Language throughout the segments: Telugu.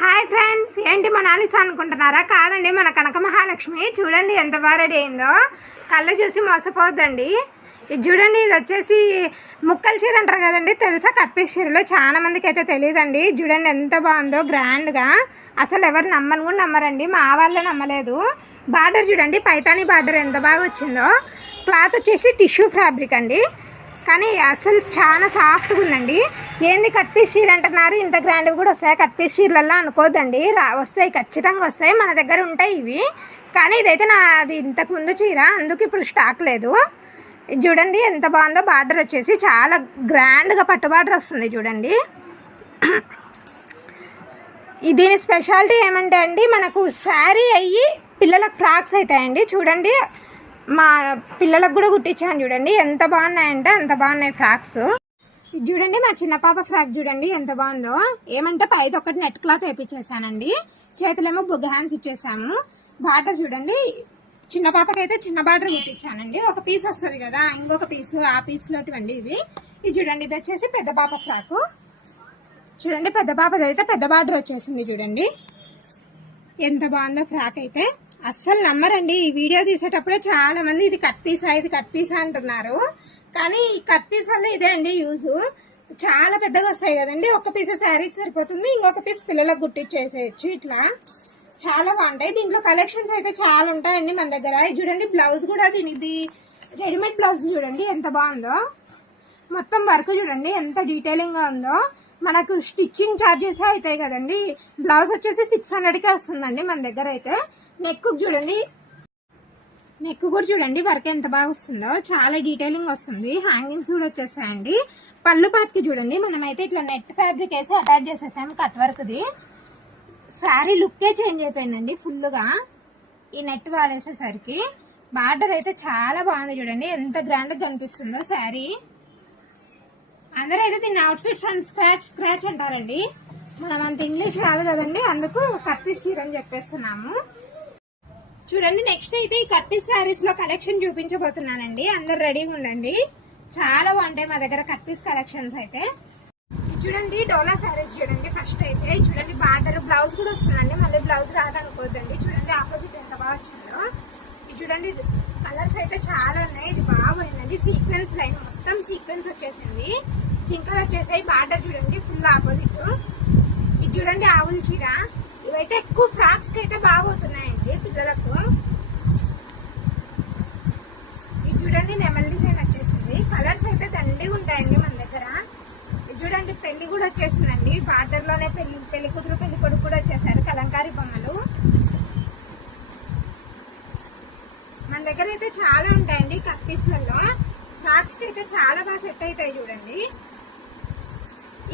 హాయ్ ఫ్రెండ్స్, ఏంటి మొనాలిసా అనుకుంటున్నారా? కాదండి, మన కనక మహాలక్ష్మి. చూడండి ఎంత బాగా రెడీ అయిందో, కళ్ళు చూసి మోసపోవద్దండి. ఇది చూడండి, ఇది వచ్చేసి ముక్కల చీర అంటారు కదండి, తెలుసా? కట్పీస్ చీరలో చాలా మందికి అయితే తెలియదండి. చూడండి ఎంత బాగుందో, గ్రాండ్గా. అసలు ఎవరు నమ్మని కూడా నమ్మరండి, మా వాళ్ళే నమ్మలేదు. బార్డర్ చూడండి, పైతానీ బార్డర్ ఎంత బాగా వచ్చిందో. క్లాత్ వచ్చేసి టిష్యూ ఫ్యాబ్రిక్ అండి, కానీ అసలు చాలా సాఫ్ట్గా ఉందండి. ఏంది కట్ పీస్ చీర అంటున్నారు, ఇంత గ్రాండ్గా కూడా వస్తాయి కట్ పీస్ చీరలలో అనుకోద్దండి. వస్తాయి, ఖచ్చితంగా వస్తాయి, మన దగ్గర ఉంటాయి ఇవి. కానీ ఇదైతే నాది ఇంతకు ముందు చీర, అందుకు ఇప్పుడు స్టాక్ లేదు. ఇది చూడండి ఎంత బాగుందో. బార్డర్ వచ్చేసి చాలా గ్రాండ్గా పట్టు బార్డర్ వస్తుంది చూడండి. దీని స్పెషాలిటీ ఏమంటే అండి, మనకు శారీ అయ్యి పిల్లలకు ఫ్రాక్స్ అవుతాయండి. చూడండి, మా పిల్లలకు కూడా కుట్టించాను చూడండి, ఎంత బాగున్నాయంటే అంత బాగున్నాయి ఫ్రాక్స్. ఇది చూడండి, మా చిన్న పాప ఫ్రాక్ చూడండి ఎంత బాగుందో. ఏమంటే పైది ఒకటి నెట్ క్లాత్ వేయించేసానండి, చేతులేమో బుగ్గ హ్యాండ్స్ ఇచ్చేసాము. బార్డర్ చూడండి, చిన్న పాపకైతే చిన్న బార్డర్ కుట్టించానండి. ఒక పీస్ వస్తుంది కదా, ఇంకొక పీసు ఆ పీస్లోటివండి ఇవి. ఇది చూడండి, ఇది వచ్చేసి పెద్ద పాప ఫ్రాకు. చూడండి, పెద్ద పాపది అయితే పెద్ద బార్డర్ వచ్చేసింది చూడండి, ఎంత బాగుందో ఫ్రాక్ అయితే. అస్సలు నమ్మరండి, ఈ వీడియో తీసేటప్పుడే చాలా మంది ఇది కట్ పీసా ఇది కట్ పీసా అంటున్నారు. కానీ ఈ కట్ పీస్ వల్ల ఇదే అండి యూజ్. చాలా పెద్దగా వస్తాయి కదండి, ఒక పీస్ శారీకి సరిపోతుంది, ఇంకొక పీస్ పిల్లలకు గుట్టించేసేయచ్చు. ఇట్లా చాలా బాగుంటాయి. దీంట్లో కలెక్షన్స్ అయితే చాలా ఉంటాయండి మన దగ్గర. చూడండి, బ్లౌజ్ కూడా దీనిది రెడీమేడ్ బ్లౌజ్ చూడండి ఎంత బాగుందో. మొత్తం వర్క్ చూడండి ఎంత డీటెయిలింగ్గా ఉందో. మనకు స్టిచ్చింగ్ ఛార్జెస్ అవుతాయి కదండి. బ్లౌజ్ వచ్చేసి 600కే వస్తుందండి మన దగ్గర అయితే. నెక్ చూడండి, నెక్ కూడా చూడండి వర్క్ ఎంత బాగా వస్తుందో, చాలా డీటెయిలింగ్ వస్తుంది. హ్యాంగింగ్స్ కూడా వచ్చేసాయండి. పళ్ళు పాటికి చూడండి, మనమైతే ఇట్లా నెట్ ఫ్యాబ్రిక్ వేసి అటాచ్ చేసేసాము కట్ వర్క్ది. శారీ లుక్కే చేంజ్ అయిపోయిందండి ఫుల్గా ఈ నెట్ వాడేసేసరికి. బార్డర్ అయితే చాలా బాగుంది చూడండి, ఎంత గ్రాండ్గా కనిపిస్తుందో శారీ. అందరూ అయితే దీన్ని అవుట్ఫిట్ ఫ్రమ్ స్క్రాచ్ అంటారండి. మనం అంత ఇంగ్లీష్ కాదు కదండి, అందుకు కట్ పీస్ చీర అని చెప్పేస్తున్నాము. చూడండి, నెక్స్ట్ అయితే ఈ కట్ పీస్ శారీస్ లో కలెక్షన్ చూపించబోతున్నానండి. అందరు రెడీగా ఉండండి, చాలా బాగుంటాయి మా దగ్గర కట్ పీస్ కలెక్షన్స్ అయితే. చూడండి, డోలా శారీస్ చూడండి. ఫస్ట్ అయితే చూడండి, బార్డర్ బ్లౌజ్ కూడా వస్తుందండి, మళ్ళీ బ్లౌజ్ రాదనుకోద్దండి. చూడండి ఆపోజిట్ ఎంత బాగా వచ్చిందో. ఇది చూడండి, కలర్స్ అయితే చాలా ఉన్నాయి. ఇది బాగా పోయిందండి, సీక్వెన్స్ లైన్ మొత్తం సీక్వెన్స్ వచ్చేసింది, చింకలు వచ్చేసాయి. బార్డర్ చూడండి ఫుల్ ఆపోజిట్. ఇది చూడండి ఆవుల చీర. ఇవైతే ఎక్కువ ఫ్రాక్స్ కి అయితే బాగా పోతున్నాయండి పిల్లలకు. ఇది చూడండి, నెమల్ డిజైన్ వచ్చేసింది. కలర్స్ అయితే దండిగా ఉంటాయండి మన దగ్గర. ఇది చూడండి, పెళ్లి కూడా వచ్చేసిందండి. బార్డర్ లోనే పెళ్లి కూతురు పెళ్లి కొడుకు కూడా వచ్చేసారు, కలంకారీ బొమ్మలు. మన దగ్గర అయితే చాలా ఉంటాయండి కట్ పీస్లలో. ఫ్రాక్స్ కి అయితే చాలా బాగా సెట్ అవుతాయి చూడండి.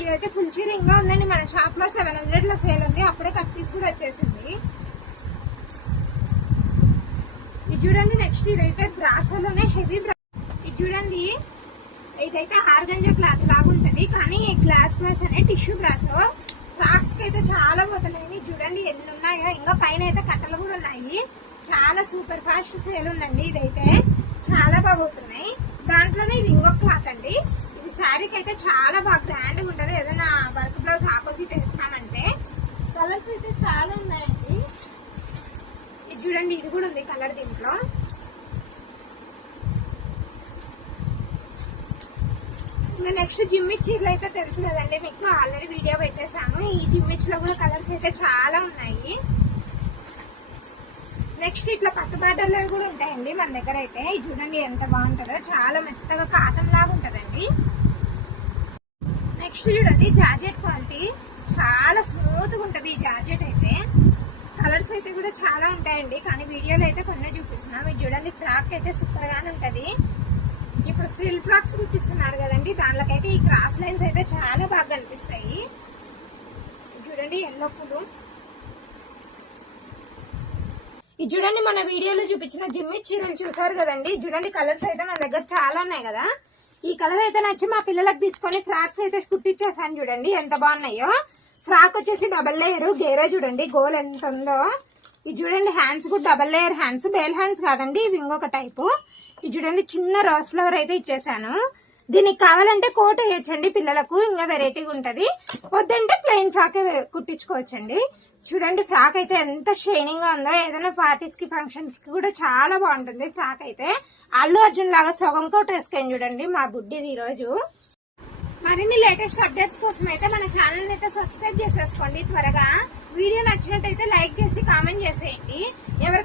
ఇదైతే ఫుల్ చీరింగ్గా ఉందండి, మన షాప్ లో 700లో సేల్ ఉంది. అప్పుడే కట్ పీస్ కూడా వచ్చేసింది. ఇది చూడండి, నెక్స్ట్ ఇదైతే బ్రాసోలోనే హెవీ ఇది చూడండి, ఇదైతే ఆర్గంజా క్లాత్ లాగా ఉంటది, కానీ గ్లాస్ బ్రాస్ అనే టిష్యూ బ్రాసో. ఫ్రాక్స్ కి అయితే చాలా పోతున్నాయి చూడండి, ఎన్ని ఉన్నాయో. ఇంకా పైన అయితే కట్టలు కూడా ఉన్నాయి. చాలా సూపర్ ఫాస్ట్ సేల్ ఉందండి. ఇదైతే చాలా బాగుతున్నాయి. దాంట్లోనే ఇది ఇంకొక క్లాత్ అండి. ఇది శారీకి అయితే చాలా బాగా గ్రాండ్గా ఉంటుంది, ఏదైనా వర్క్ బ్లౌజ్ ఆపోజిట్ వేసినామంటే. కలర్స్ అయితే చాలా ఉన్నాయండి. ఇది చూడండి, ఇది కూడా ఉంది కలర్ దీంట్లో. నెక్స్ట్ జిమ్మిచ్ చీరలు అయితే తెలుసు కదండి మీకు, ఆల్రెడీ వీడియో పెట్టేసాను. ఈ జిమ్మిచ్ లో కూడా కలర్స్ అయితే చాలా ఉన్నాయి. నెక్స్ట్ ఇట్లా పట్టు బార్డర్లో కూడా ఉంటాయండి మన దగ్గర అయితే. ఇది చూడండి ఎంత బాగుంటుందో, చాలా మెత్తగా కాటన్ లాగా ఉంటుందండి. నెక్స్ట్ చూడండి, జార్జెట్ క్వాలిటీ చాలా స్మూత్గా ఉంటుంది ఈ జార్జెట్ అయితే. కలర్స్ అయితే కూడా చాలా ఉంటాయండి, కానీ వీడియోలో అయితే కొన్ని చూపిస్తున్నాం. ఇది చూడండి, ఫ్రాక్ అయితే సూపర్ గానే ఉంటుంది. ఇప్పుడు ఫ్రిల్ ఫ్రాక్స్ చూపిస్తున్నారు కదండి, దానిలోకైతే ఈ క్రాస్ లైన్స్ అయితే చాలా బాగా కనిపిస్తాయి. చూడండి, ఎల్లో పూలు. ఇది చూడండి, మన వీడియోలో చూపించిన జిమ్మిచ్ చీరలు చూసారు కదండి. చూడండి, కలర్స్ అయితే మన దగ్గర చాలా ఉన్నాయి కదా. ఈ కలర్ అయితే నచ్చి మా పిల్లలకు తీసుకొని ఫ్రాక్స్ అయితే కుట్టించేసాను చూడండి, ఎంత బాగున్నాయో. ఫ్రాక్ వచ్చేసి డబల్ లేయర్ గేరే చూడండి, గోల్ ఎంత ఉందో. ఇది చూడండి, హ్యాండ్స్ కూడా double layer hands, bale hands కాదండి, ఇవి ఇంకొక టైపు. ఇది చూడండి, చిన్న రోజ్ ఫ్లవర్ అయితే ఇచ్చేసాను. దీనికి కావాలంటే కోట్ వేయచ్చండి పిల్లలకు, ఇంకా వెరైటీగా ఉంటది. వద్దంటే ప్లెయిన్ ఫ్రాక్ కుట్టించుకోవచ్చండి. చూడండి ఫ్రాక్ అయితే ఎంత షైనింగ్ గా ఉందో. ఏదైనా పార్టీస్ కి ఫంక్షన్స్ కి కూడా చాలా బాగుంటుంది ఫ్రాక్ అయితే. అల్లు అర్జున్ లాగా సగం కోట్ వేసుకొని చూడండి మా బుడ్డిది ఈ రోజు. మరిన్ని లేటెస్ట్ అప్డేట్స్ కోసం అయితే మన ఛానల్ అయితే సబ్స్క్రైబ్ చేసేసుకోండి త్వరగా. వీడియో నచ్చినట్టయితే లైక్ చేసి కామెంట్ చేసేయండి. ఎవరికి